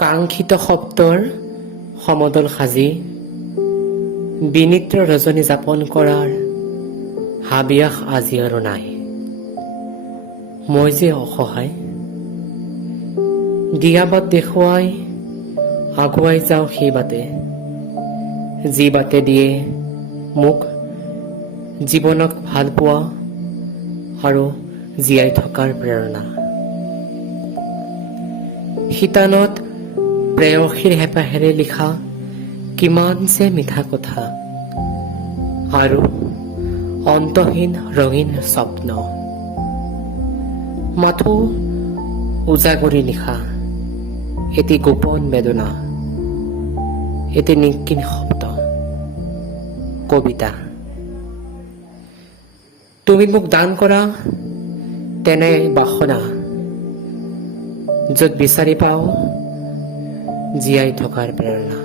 কাংক্ষিত শব্দৰ সমদল সাজি বিনিদ্ৰ ৰজনী যাপন কৰাৰ হাবিয়াস আজি আৰু নাই। মই যে অসহায়, দিয়া বাট দেখুৱাই আগুৱাই যাওঁ সেই বাটে, যি বাটে দিয়ে মোক জীৱনক ভাল পোৱা আৰু জীয়াই থকাৰ প্ৰেৰণা। শিতানত প্ৰেয়সীৰ হেঁপাহেৰে লিখা কিমান যে মিঠা কথা আৰু অন্তহীন ৰঙীন স্বপ্ন। মাথো উজাগৰি নিশা, এটি গোপন বেদনা, এটি নিকিন শব্দ, কবিতা। তুমি মোক দান কৰা তেনে বাসনা, য'ত বিচাৰি পাওঁ জীয়াই থকাৰ প্ৰেৰণা।